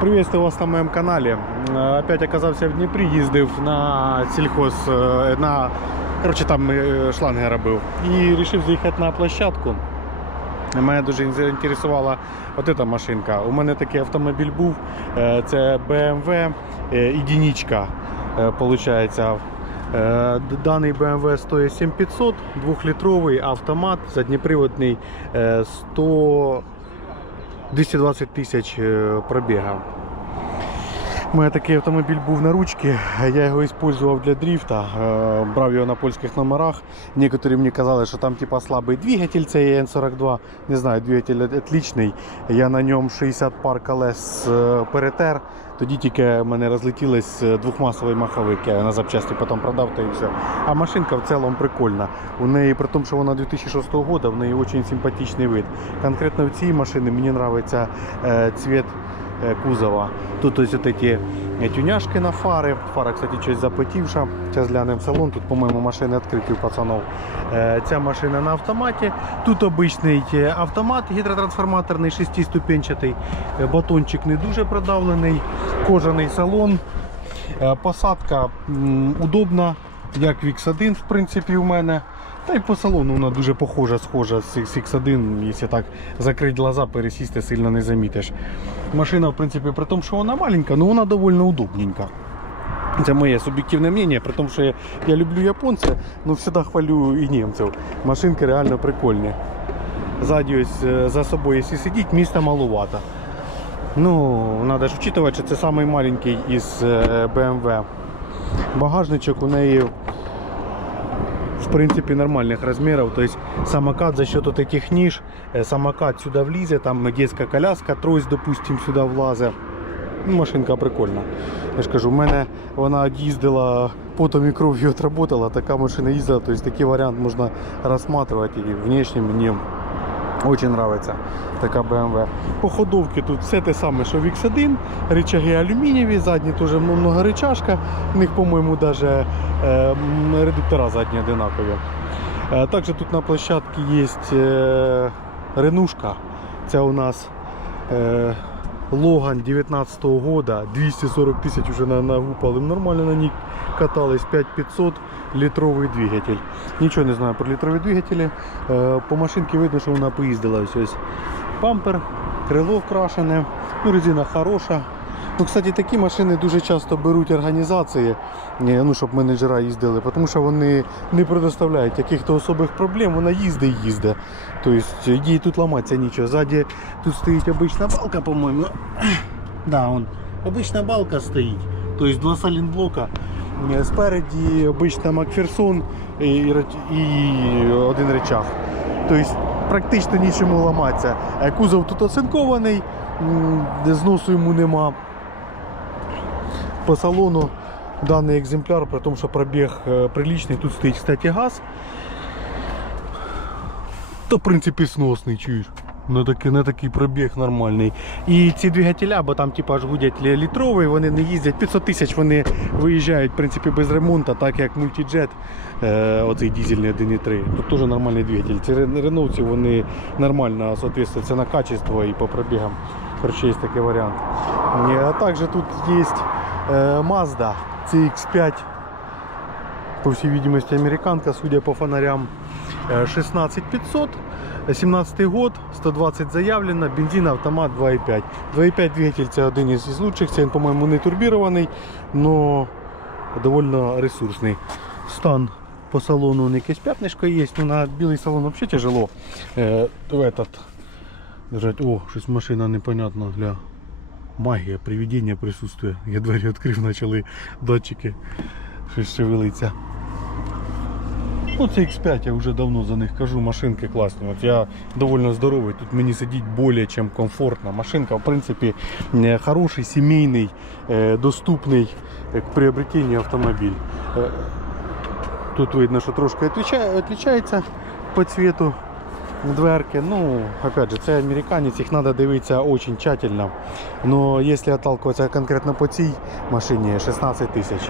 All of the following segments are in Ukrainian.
Приветствую вас на моем канале. Э, Опять оказався в Дніпрі, їздив на сільхоз, е, на коротше, там е, шланги робив. І вирішив заїхати на площадку. Мене дуже заінтересувала ця машинка. У мене такий автомобіль був. Це BMW единичка, получається. Даний BMW стоїть 7500, 2-літровий автомат, задніприводний, е, 100 220 тисяч е, пробіга. У мене такий автомобіль був на ручці, я його використовував для дріфта, е, брав його на польських номерах. Некоторі мені казали, що там типа слабий двигатель, це є N42. Не знаю, двигатель отличний. Я на ньому 60 пар колес е, перетер. Тоді тільки в мене розлетілись е, двохмасовий маховик, я на запчасті потім продав та і все. А машинка в цілому прикольна. У неї, при тому, що вона 2006 року, в неї дуже симпатичний вид. Конкретно в цій машині мені подобається е, цвіт кузова. Тут ось эти тюняшки на фари. Фара, кстати, щось запотівша. Зараз глянемо салон. Тут, по-моєму, машини відкриті у пацанов. Е, Ця машина на автоматі. Тут обичний е, автомат гідротрансформаторний, шестиступенчатий. Е, Батончик не дуже продавлений. Кожаний салон. Е, Посадка удобна, як в X1, в принципі, у мене. Та й по салону вона дуже похожа, схожа з X1, якщо так закрити глаза, пересісти сильно не замітиш. Машина, в принципі, при тому, що вона маленька, але вона доволі удобненька. Це моє суб'єктивне мнення, при тому, що я, я люблю японців, але завжди хвалю і німців. Машинки реально прикольні. Ззаді ось е, за собою, якщо сидіть, міста маловато. Ну, треба ж вчитувати, що це самий маленький із е, BMW. Багажничок у неї в принципе нормальных размеров. То есть самокат за счет вот этих ниш, э, самокат сюда влізе, там детская коляска, трость, допустим, сюда влазе. Ну, машинка прикольна. Я ж кажу, у мене вона їздила потом і кров'ю отработала, така машина їздила, тобто такий варіант можна розглядати і внешне мені Очень нравится така BMW. По ходовці тут все те саме, що в X1, рычаги алюмінієві, задні теж многорычажка, в них, по-моєму, навіть е, редуктора задні одинакові. Е, також тут на площадці є е, ренушка. Це у нас Логан 19 года, 240 тисяч вже на, нагупали. Нормально на ній катались 5500 літровий двигатель. Нічого не знаю про літрові двигателі. Е, По машинці видно, що вона поїздила. Ось пампер, крило крашене, ну, резина хороша. Ну, кстати, такі машини дуже часто беруть організації, е, ну, щоб менеджера їздили, тому що вони не предоставляють якихось особих проблем, вона їздить і їздить. Тобто їй тут ламатися нічого. Ззаді тут стоїть обична балка, по-моєму. Да, он. Обична балка стоїть. Тобто два салінблока. Спереді обична Макферсон і, і один речах. Тобто практично нічому ламатися. Кузов тут оцинкований, зносу йому нема. По салону даний екземпляр, при тому, що пробіг е, приличний, тут стоїть, кстати, газ. То, в принципі, сносний, чуєш. На такий, на такий пробіг нормальний. І ці двигателя, бо там типа ж гудять лі- літровий, вони не їздять. 500 тисяч вони виїжджають в принципі, без ремонту, так як мультиджет, е, оцей дизельний 1.3. Тут теж нормальний двигатель. Ці реновці вони нормально соответствують ціна качество і по пробігам. Короче, є такий варіант. А також тут є е, Mazda CX5 по всей видимости, американка, судя по фонарям, э, 16500, 17 год, 120 заявлено, бензин, автомат 2.5. 2.5 двигатель це один із, лучших, це він, по-моєму, не турбірований, но довольно ресурсний. Стан по салону у якесь п'ятнишко є, ну на білий салон взагалі тяжело. Е, в этот, держать. О, щось машина непонятно для магія, привидіння присутствує. Я двері відкрив, почали датчики щось шевелиться. Ну, це X5, я вже давно за них кажу, машинки класні. От я довольно здоровий, тут мені сидіть більше, ніж комфортно. Машинка, в принципі, е, хороший, сімейний, е, доступний к приобретенню автомобіль. Е, Тут видно, що трошки відлічається по цвету дверки. Ну, опять же, це американець, їх треба дивитися дуже тщательно. Но якщо отталкиватися конкретно по цій машині 16 тисяч.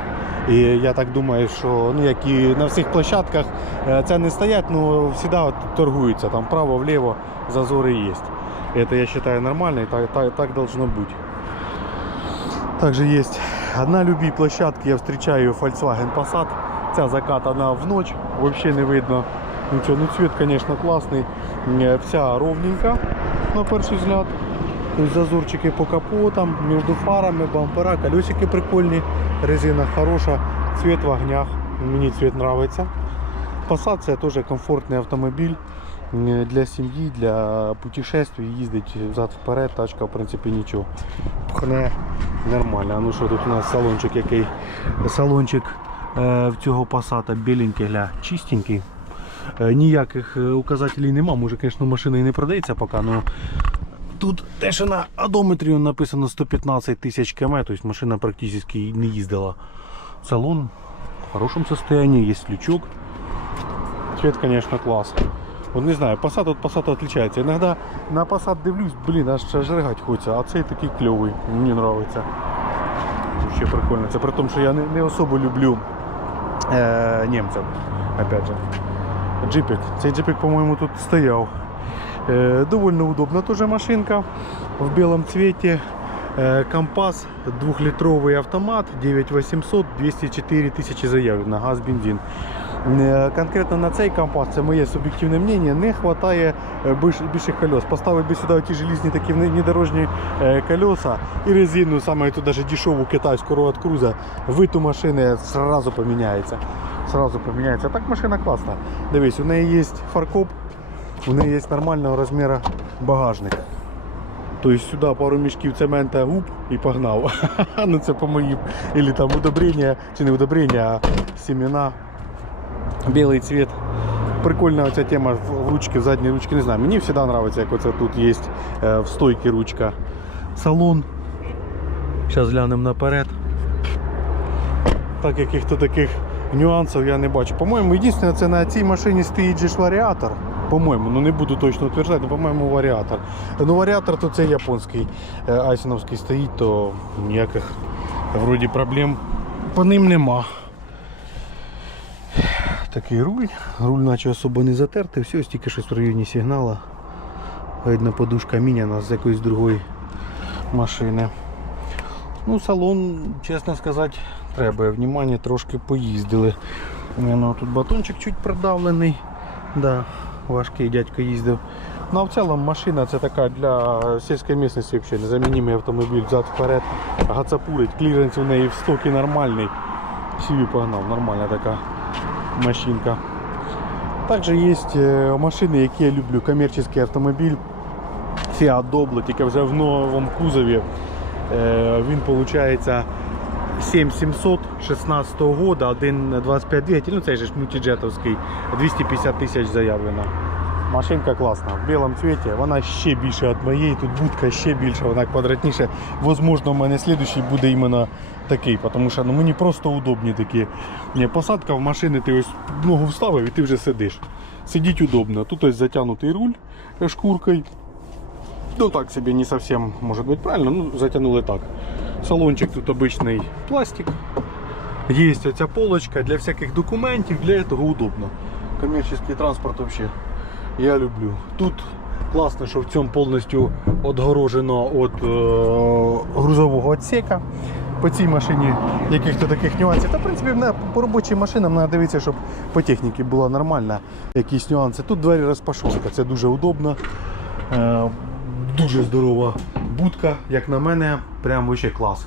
І я так думаю, що ну, як і на всіх площадках е, це не стоять, ну завжди от торгуються. Там право-вліво зазори є. Это я считаю нормально, и так, так, так должно быть. Также есть на любой площадке я встречаю Volkswagen Passat. Ця закатана в ночь, вообще не видно нічого. Ну цвет, конечно, классный. Вся ровненька на перший взгляд. Тобто зазорчики по капотам, між фарами, бампера, колесики прикольні, резина хороша, цвет в огнях. Мені цвет нравится. Passat це теж комфортний автомобіль для сім'ї, для путешествий, їздить взад-вперед, тачка в принципі нічого. Пхне нормально. А ну що тут у нас салончик який? Салончик е, в цього Passat біленький, гля, чистенький. Е, ніяких е, указателей нема, може, звісно, машина і не продається поки, але тут те, що на одометрі написано 115 тисяч км, тобто машина практично не їздила. Салон в хорошем состоянии, есть лючок. Цвет, конечно, класс. Вот не знаю, Passat от Passat отличается. Иногда на Passat дивлюсь, блин, аж жрать хочется, а цей такий кльовий, мені нравится. Вообще прикольно. Це при тому, що я не, не особо люблю е, німців. Опять же. Джипик. Цей джипик, по-моєму, тут стояв. Е, довольно удобна тоже машинка в белом цвете. Е, Компас, двухлитровый автомат, 9800, 204 тисячі заявлено на газ, бензин. Е, Конкретно на цей компас, це моє суб'єктивне мнение, не вистачає більших колес. Поставив би сюди ті желізні такі внедорожні е, колеса і резину, саме тут даже дешеву китайську Road Cruiser, вид у машини сразу поміняється. Сразу поміняється. Так машина класна. Дивись, у неї є фаркоп, у неї є нормального розміру багажник. Тобто сюди пару мішків цемента губ і погнав. ну це по моїм. Или там удобрення, чи не удобрення, а семена. Білий цвет. Прикольна оця тема в ручки, в задній ручці, не знаю. Мені завжди подобається, як оце тут є е, в стойці ручка. Салон. Зараз глянемо наперед. Так яких-то таких нюансів я не бачу. По-моєму, єдине, це на цій машині стоїть ж варіатор. По-моєму, ну не буду точно утверждати, але по-моєму варіатор. Ну варіатор то це японський е, айсеновський стоїть, то ніяких вроді проблем по ним нема. Такий руль, руль наче особо не затертий, все, тільки щось в районі сигнала. Видно, подушка міняна з якоїсь другої машини. Ну, салон, чесно сказати, треба. Внимання трошки поїздили. Ну, тут батончик чуть продавлений. Да, важкий дядько їздив. Ну а в цілому машина це така для сільської місцевості взагалі незамінний автомобіль взад вперед. Гацапурить, кліренс у неї в стокі нормальний. Сіві погнав, нормальна така машинка. Також є е, машини, які я люблю. Комерційний автомобіль Fiat Doblo, тільки вже в новому кузові. Е, Він виходить 7700 16 года, 1.25 двигатель, ну цей же ж мультиджетовський, 250 тисяч заявлено. Машинка класна, в білому цвіті, вона ще більше від моєї, тут будка ще більша, вона квадратніша. Возможно, у мене слідуючий буде іменно такий, тому що ну, мені просто удобні такі. Ні, посадка в машини, ти ось ногу вставив і ти вже сидиш. Сидіть удобно. Тут ось затягнутий руль шкуркою. Ну так себе не совсем может быть правильно, ну затянули так. Салончик тут обычный пластик. Есть эта полочка для всяких документів, для этого удобно. Коммерческий транспорт вообще я люблю. Тут класно, що в цьому повністю отгорожено від е, грузового отсека. По цій машині яких-то таких нюансів. Та в принципі на, по робочим машинам треба дивитися, щоб по техніці була нормальна якісь нюанси. Тут двері розпашонка, це дуже удобно. Е, дуже здорова будка, як на мене, прям вообще клас.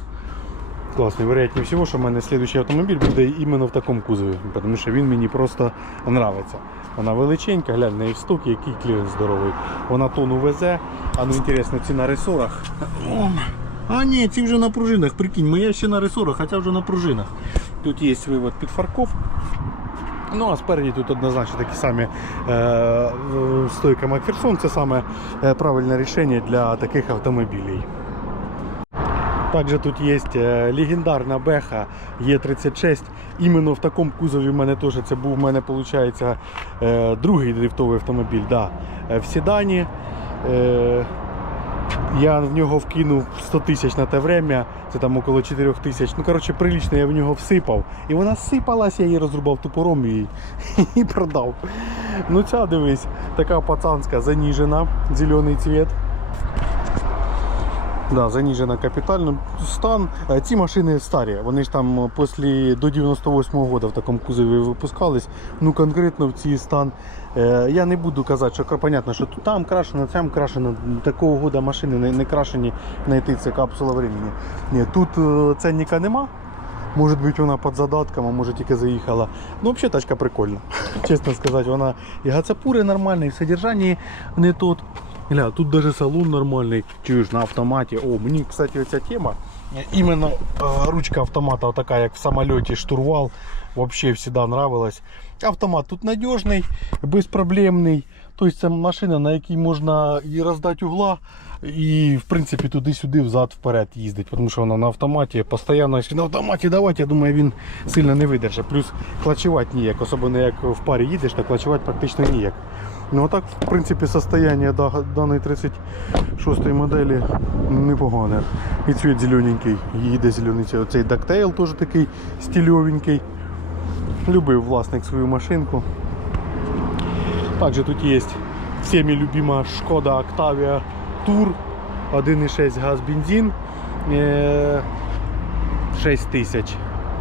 Класний. Вероятніше всього, що в мене слідуючий автомобіль буде іменно в такому кузові, тому що він мені просто подобається. Вона величенька, глянь, в неї в який кліренс здоровий. Вона тону везе, а ну інтересно, ці на ресорах. А ні, ці вже на пружинах, прикинь, моя ще на ресорах, хоча вже на пружинах. Тут є вивод під фарков. Ну а спереді тут однозначно такі самі е, стойка Макферсон, це саме е, правильне рішення для таких автомобілів. Також тут є е, легендарна Беха Е36. Іменно в такому кузові в мене теж це був в мене виходить, е, другий дрифтовий автомобіль. Да. В седані. Я в нього вкинув 100 тисяч на те время, це там около 4 тисяч. Ну, коротше, прилично я в нього всипав. І вона сипалась, я її розрубав тупором і, і продав. Ну ця дивись, така пацанська, заніжена, зелений цвіт. Да, заніжена капітально. Стан. Е, Ці машини старі. Вони ж там е, після до 98-го року в такому кузові випускались. Ну конкретно в цій стан. е, Я не буду казати, що понятно, що тут там крашено, там крашено. Такого года машини не, не крашені знайти це капсула времени. Ні, тут ценника нема. Може бути вона під задатком, а може тільки заїхала. Ну, взагалі тачка прикольна. Чесно сказати, вона і гацапури нормальні, і в не тот. Гля, тут даже салон нормальний, чуєш, на автоматі. О, мені, кстати, оця тема. Іменно е, ручка автомата, така як в самоліті, штурвал, вообще всегда нравилась. Автомат тут надіжний, безпроблемний. Тобто це машина, на якій можна і роздати угла, і в принципі туди-сюди, взад-вперед їздить, тому що вона на автоматі постійно, якщо на автоматі давати, я думаю, він сильно не видержить. Плюс клачувати ніяк, особливо як в парі їдеш, то клачувати практично ніяк. Ну а так, в принципі, состояние да- даної 36 моделі непогане. І цвіт зелененький, їде зелений цвіт. Цей дактейл теж такий стильовенький. Любив власник свою машинку. Также тут есть всеми любимая Шкода Octavia Tour 1.6 газ бензин э, 6 тысяч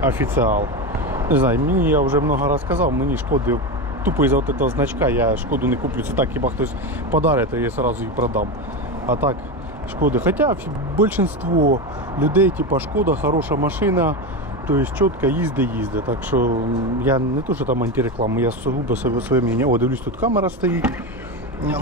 официал. Не знаю, мені я вже много раз казав, мені шкоди тупо із-за вот этого значка я шкоду не куплю. Це так хіба хтось подарить, то я сразу її продам. А так шкоди. Хоча большинство людей, типа шкода, хороша машина. Тобто чітко їздить, їздить. Так що я не то, що там антиреклама, я сугубо своє, мнення. О, дивлюсь, тут камера стоїть.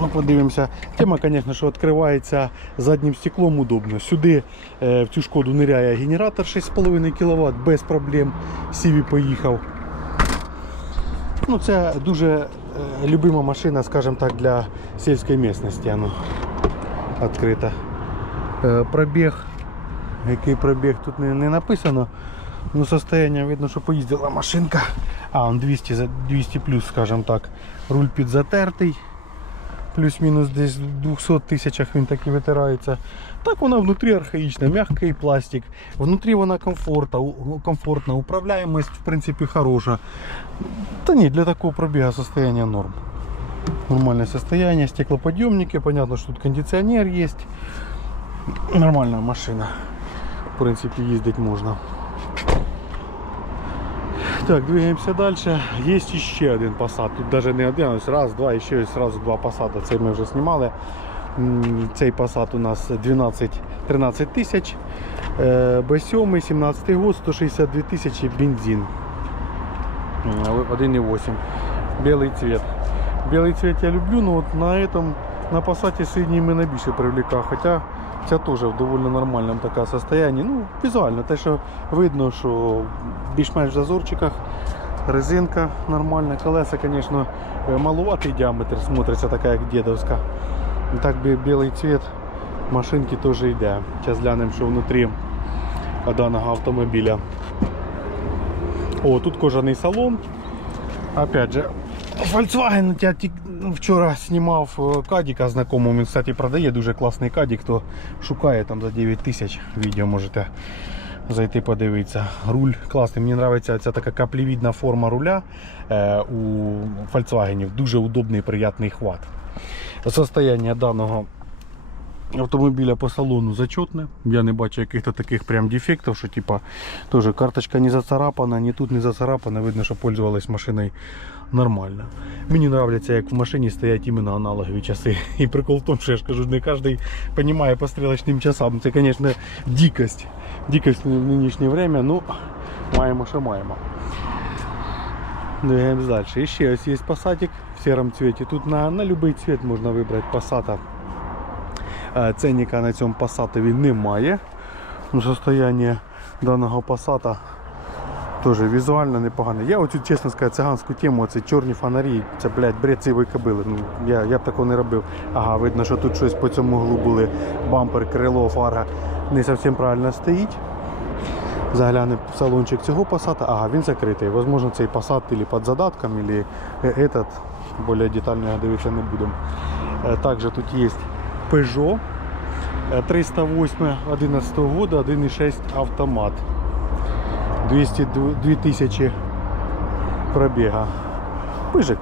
Ну, подивимося. Тема, звісно, що відкривається заднім стеклом удобно. Сюди е, в цю шкоду ниряє генератор 6,5 кВт без проблем. Сіві поїхав. Ну, це дуже е, любима машина, скажімо так, для сільської місцевості. Відкрита. Е, пробіг. Який пробіг тут не, не написано. Ну, состояние видно, що поїздила машинка. А, он 200, 200 плюс, скажімо так. Руль підзатертий. Плюс-мінус десь в 200 тисячах він так і витирається. Так вона внутрі архаїчна, м'який пластик. Внутрі вона комфортна, комфортна, управляємость в принципі хороша. Та ні, для такого пробіга состояние норм. Нормальное состояние, стеклоподъемники, понятно, что тут кондиционер есть. Нормальная машина. В принципе, ездить можно. Так, двигаемся дальше. Есть еще один Passat. Тут даже не один, ось раз, два, еще есть сразу два Passat. Цей ми вже знімали. М, Цей Passat у нас 12-13 тисяч. Е, Б7, 17 год, 162 тисячі бензин. М, 1,8. Белый цвет. Белый цвет я люблю, но вот на этом, на Passat синій мене більше привлікає. Хоча ця теж в доволі нормальному таке состоянии. Ну, візуально, те, що видно, що більш-менш в зазорчиках. Резинка нормальна, колеса, звісно, е, малуватий діаметр, смотриться така, як дедовська. І Так білий цвет машинки теж йде. Зараз глянемо, що внутрі даного автомобіля. О, тут кожаний салон. Опять же, Volkswagen я ті- ну, вчора знімав е, кадіка знакомому. Він, кстати, продає дуже класний кадік. Хто шукає там за 9 тисяч відео можете зайти подивитися. Руль класний. Мені подобається ця така каплевідна форма руля е, у Volkswagen. Дуже удобний приятний хват. Состояние даного автомобіля по салону зачетне. Я не бачу яких-то таких прям дефектів, що типа теж карточка не зацарапана, ні тут не зацарапана. Видно, що пользувалась машиною нормально. Мені подобається, як в машині стоять іменно аналогові часи. І прикол в тому, що я ж кажу, не кожен розуміє по стрілочним часам. Це, звісно, дикость. Дикость в нинішнє время, ну маємо, що маємо. Двигаемся дальше. Еще ось есть пассатик в сером цвете. Тут на, на любой цвет можна вибрати пассата. Е, Ценника на цьому пассатові немає. Состояние даного пассата теж візуально непогане. Я оцю, чесно сказати, циганську тему, це чорні фонарі, це, блядь, бред кобили. Ну, я, я б такого не робив. Ага, видно, що тут щось по цьому углу були. Бампер, крило, фара не зовсім правильно стоїть. Заглянемо в салончик цього пасата. Ага, він закритий. Возможно, цей пасат или під задатком, или е- этот. Более детально я дивитися не будемо. Е, Также тут є Peugeot е, 308 11 года, 1.6 автомат. 200, 2000 пробега. Пыжик.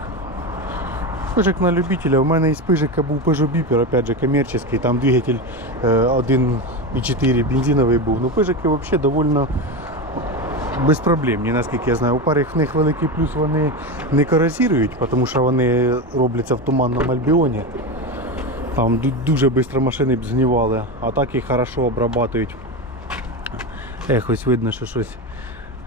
Пижик на любителя. У мене із пижика був Peugeot Beeper, опять же, коммерческий. Там двигатель е, 1,4 бензиновий був. Ну, пижики взагалі довольно без проблем, ні наскільки я знаю. У парих в них великий плюс вони не корозірують, тому що вони робляться в туманному альбіоні. Там дуже швидко машини б згнівали, а так їх хорошо обрабатують. Ех, ось видно, що щось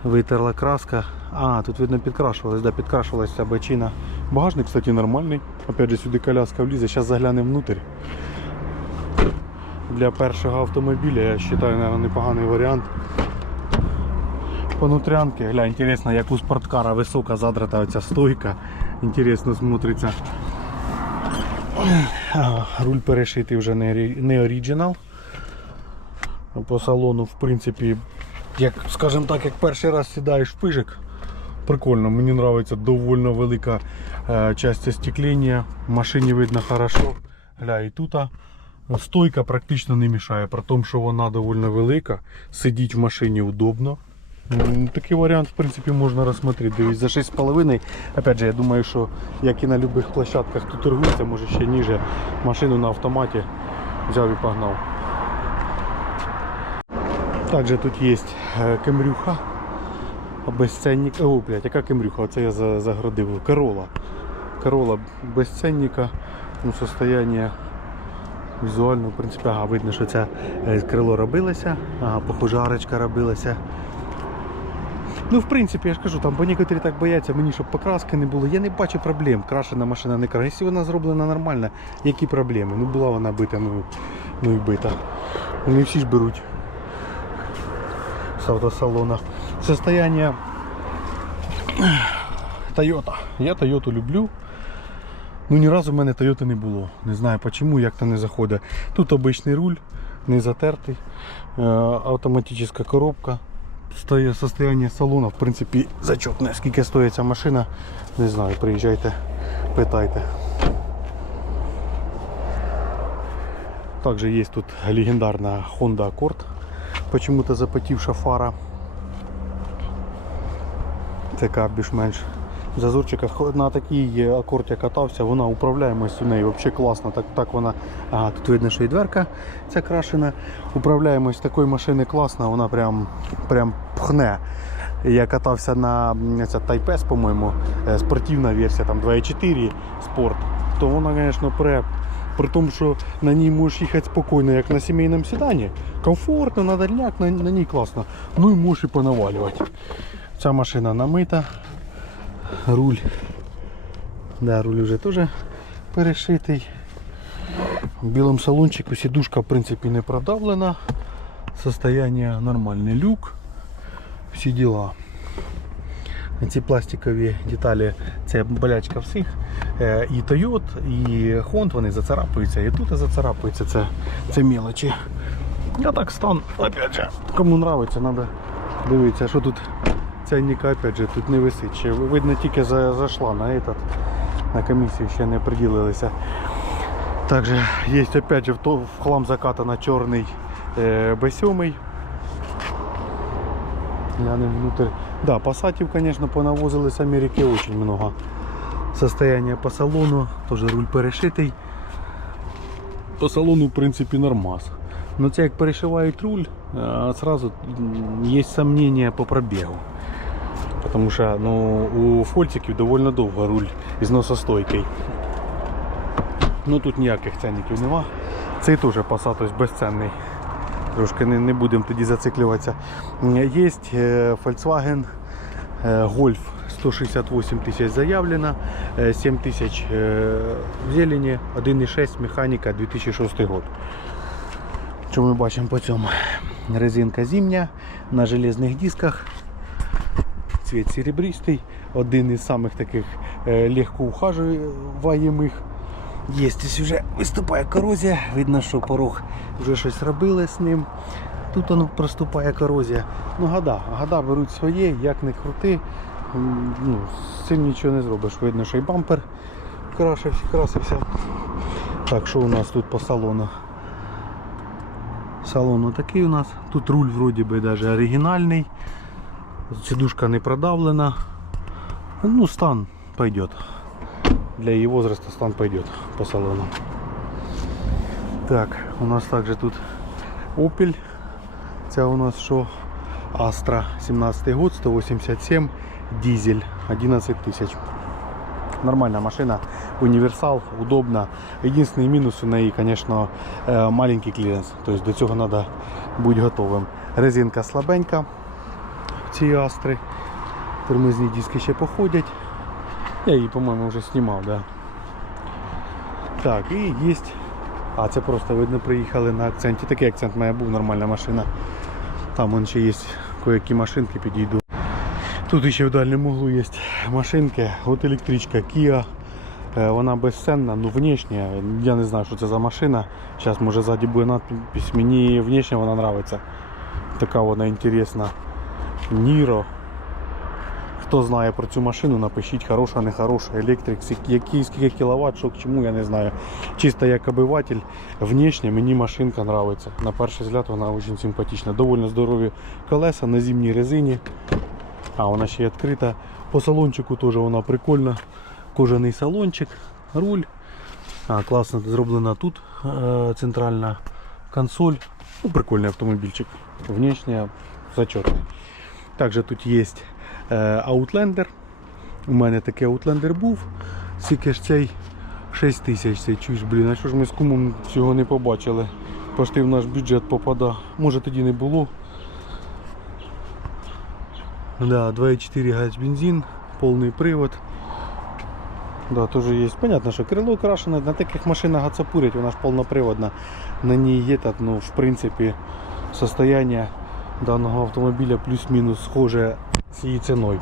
витерла краска. А, тут видно підкрашувалась, да, підкрашувалась ця бочина. Багажник, кстати, нормальний. Опять же, сюди коляска влізе. Зараз заглянемо внутрь. Для першого автомобіля, я вважаю, наверное, непоганий варіант. По внутрянки, гля, інтересно, як у спорткара висока задрата оця стойка. Інтересно смотриться. Руль перешитий вже не оригінал. По салону, в принципі, як, скажімо так, як перший раз сідаєш в пижик, прикольно, мені подобається доволі велика е, часть остеклення. Машині видно хорошо. Гля, і тут стойка практично не мішає, при тому, що вона доволі велика, сидіть в машині удобно. Такий варіант, в принципі, можна розсмотрети. Дивись, за 6,5. Опять же, я думаю, що як і на будь-яких площадках тут торгується, може ще ніже машину на автоматі взяв і погнав. Также тут є е, кемрюха. Обесценник. О, блядь, яка кемрюха? Оце я за- загородив. Корола. Корола безценника. Ну, состояние візуально, в принципі, ага, видно, що це е, крило робилося, ага, похожарочка робилася. Ну, в принципі, я ж кажу, там бо некоторі так бояться мені, щоб покраски не було. Я не бачу проблем. Крашена машина не крашена. Якщо вона зроблена нормально, які проблеми? Ну була вона бита, ну, ну і бита. Не всі ж беруть з автосалона. Состояние Toyota. Я Toyota люблю. Ну ні разу в мене Toyota не було. Не знаю чому, як то не заходить. Тут обичний руль, не затертий, е, автоматична коробка. Состояние салона, в принципі, зачетне. Скільки стоїть ця машина, не знаю, приїжджайте, питайте. Также есть тут легендарная Honda Accord. Почему-то запотівша фара. Така більш-менш в зазорчиках. На такій акорд я катався, вона управляємость у неї взагалі класна. Так, так вона, ага, тут видно, що і дверка ця крашена. Управляємость такої машини класна, вона прям, прям пхне. Я катався на ця Type S, по-моєму, е, спортивна версія, там 2.4 спорт. То вона, звісно, пре. При тому, що на ній можеш їхати спокійно, як на сімейному седані. Комфортно, на дальняк, на, на ній класно. Ну і можеш і понавалювати. Ця машина намита. Руль. Да, руль вже теж перешитий. В білому салончику сідушка в принципі не продавлена. Состояние нормальне. Люк. Всі діла. Ці пластикові деталі це болячка всіх. Е, І Toyota, і Honda вони зацарапуються, і тут зацарапуються. Це, це мелочі. Я так стан, опять же, кому нравиться, треба дивитися, що тут ценника, опять же, тут не висить. Ще видно тільки за, зайшла на этот, на комісію ще не приділилися. Також є опять же в, хлам закатана чорний е, B7. Глянем внутрь. Да, пассатів, конечно, понавозили з Америки очень много. Состояние по салону, тоже руль перешитий. По салону, в принципі, нормас. Но це як перешивають руль, сразу м, є сомнения по пробігу. Потому що ну, у фольциків доволі довго руль ізносостойкий. Ну тут ніяких ценників нема. Цей теж Passat ось безценний. Трошки не, не будемо тоді зациклюватися. Є е, Volkswagen е, Golf 168 тисяч заявлено, е, 7 тисяч е, в зелені, 1,6 механіка 2006 год. Що ми бачимо по цьому? Резинка зимня на железних дисках. Цвіт серебристий, один із самих таких легко ухажуваємих. Є ось вже виступає корозія, видно, що порог вже щось робили з ним. Тут воно проступає корозія. Ну, года, года беруть своє, як не крути. Ну, з цим нічого не зробиш. Видно, що і бампер крашився, красився. Так, що у нас тут по салону? Салон такий у нас. Тут руль вроді би даже оригінальний. Сидушка не продавлена. Ну, стан пойдет. Для її возраста стан пойдет по салону. Так, у нас также тут Opel. Це у нас що? Astra 17 год, 187, дизель, 11 тысяч. Нормальная машина, универсал, удобно. Единственный минус у неї, конечно, е, маленький кліренс. Тобто до цього треба бути готовим. Резинка слабенька в цій Астри. Тормозні диски ще походять. Я її, по-моєму, вже знімав, да. Так, і є. А, це просто видно, приїхали на акценті. Такий акцент має був, нормальна машина. Там вон ще є кое-які машинки підійду. Тут ще в дальньому углу є машинки. От електричка Kia. Е, Вона безценна, ну внешня. Я не знаю, що це за машина. Зараз може ззаді буде надпись. Мені внешня вона подобається. Така вона інтересна. Ніро. Хто знає про цю машину, напишіть, хороша, не хороша, електрик, який, скільки кіловат, що к чому, я не знаю. Чисто як обиватель, внешне мені машинка подобається. На перший взгляд вона дуже симпатична. Довольно здорові колеса на зимній резині. А, вона ще й відкрита. По салончику теж вона прикольна. Кожаний салончик, руль. А, класно зроблена тут е, центральна консоль. Ну, прикольний автомобільчик. Внешне зачетний. Також тут є е, Outlander. У мене такий Outlander був. Скільки ж цей 6 тисяч цей чуєш, блін, а що ж ми з кумом цього не побачили? Пошти в наш бюджет попада. Може тоді не було. Да, 2,4 газ бензин, повний привод. Да, тоже есть. Понятно, що крило крашене, на таких машинах гацапурять, вона ж повноприводна. На ній є, так, ну, в принципі, состояние даного автомобіля плюс-мінус схоже її ціною.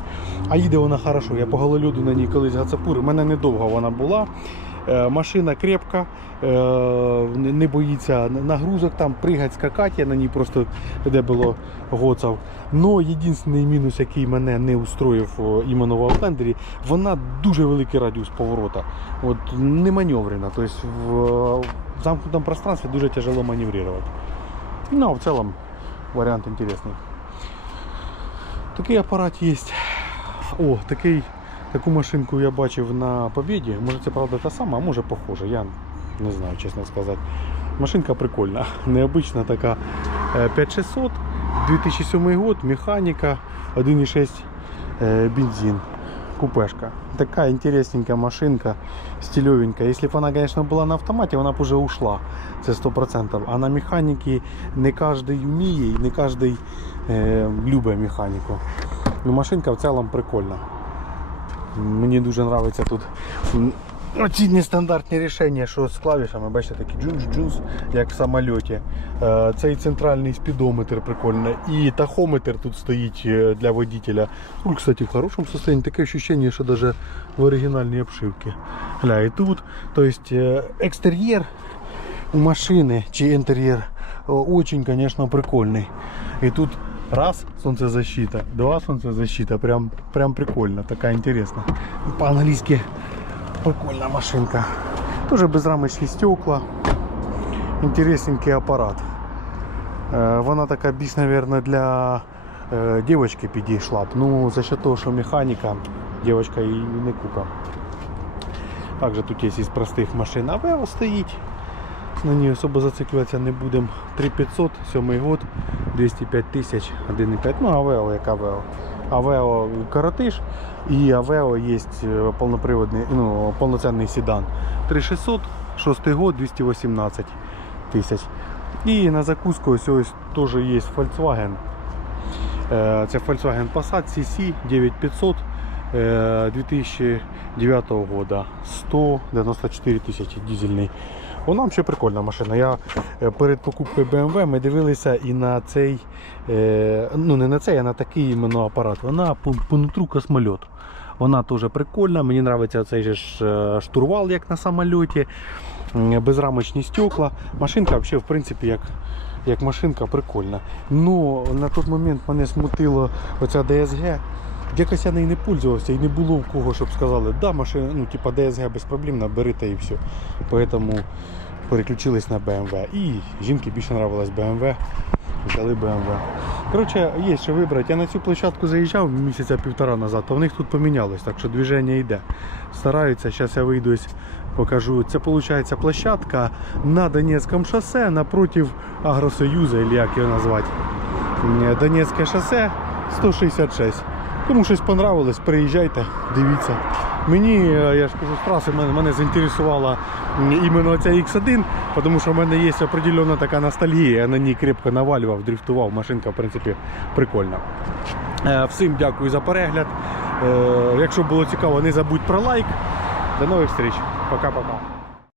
А їде вона хорошо. Я по гололюду на ній колись гацапурив. У мене недовго вона була. Е, Машина крепка, е, не боїться нагрузок, там пригать, скакати, я на ній просто де було гоцав. Но єдиний мінус, який мене не устроїв іменно в Outlander, вона дуже великий радіус поворота. От, не маневрена. Тобто в, замкнутому пространстві дуже тяжело маневрувати. Ну, в цілому варіант інтересний. Такий апарат є. О, такий, таку машинку я бачив на Побєді. Може це правда та сама, а може похоже. Я не знаю, чесно сказати. Машинка прикольна, необычна така. Е, 5600, 2007 год, механіка, 1,6 е, бензин, купешка. Така інтересненька машинка, стильовенька. Якщо б вона, конечно, була на автоматі, вона б уже ушла. Це 100%. А на механіки не кожен вміє не е, любить механіку. Ну, машинка в цілому прикольна. Мені дуже подобається тут м, оці нестандартні рішення, що з клавішами, бачите, такі джунс-джунс, як в самольоті. Е, Цей центральний спідометр прикольний. І тахометр тут стоїть е, для водителя. Руль, кстати, в хорошому состоянии. Таке ощущение, що даже в оригінальній обшивці. Гля, і тут, то есть, е, екстер'єр у машини чи інтер'єр очень, конечно, прикольний. І тут раз сонцезащита, два сонцезащита, прям, прям прикольно, така інтересна. По-англійськи прикольна машинка. Тоже безрамочні стекла. Інтересненький апарат. Е, Вона така більш, мабуть, для е, дівчинки підійшла б. Ну, за счет того, що механіка, дівчинка її не купа. Також тут є із простих машин Авео стоїть. На ній особо зациклюватися не будемо. 3500, 7 год, 205 тисяч, 1,5. Ну, Авео як Авео. Авео коротиш і Авео є е, повноприводний, ну, повноцінний седан. 3600, 6 год, 218 тисяч. І на закуску ось, ось теж є Volkswagen. Е, Це Volkswagen Passat CC 9500 е, 2009 года. 194 тисячі дизельний. Вона взагалі прикольна машина. Я е, перед покупкою BMW ми дивилися і на цей, е, ну не на цей, а на такий іменно апарат. Вона по, нутру космольот. Вона теж прикольна. Мені подобається цей же е, штурвал, як на самольоті, безрамочні стекла. Машинка взагалі, в принципі, як, як машинка прикольна. Ну на той момент мене смутило оця DSG. Якось я нею не пользувався і не було в кого, щоб сказали, да, машина, ну, типа DSG без проблем, набери та і все. Поэтому переключились на BMW. І жінки більше нравилась BMW. Взяли BMW. Коротше, є що вибрати. Я на цю площадку заїжджав місяця півтора назад, а в них тут помінялось, так що движення йде. Стараються, зараз я вийду, покажу. Це виходить площадка на Донецькому шосе напротив Агросоюзу, або як його назвати. Донецьке шосе 166. Кому щось понравилось, приїжджайте, дивіться. Мені, е, я ж кажу, з мене, мене заінтересувала іменно ця X1, тому що в мене є определенна така ностальгія. Я на ній крепко навалював, дрифтував. Машинка, в принципі, прикольна. Е, Всім дякую за перегляд. Е, Якщо було цікаво, не забудь про лайк. До нових зустріч. Пока-пока.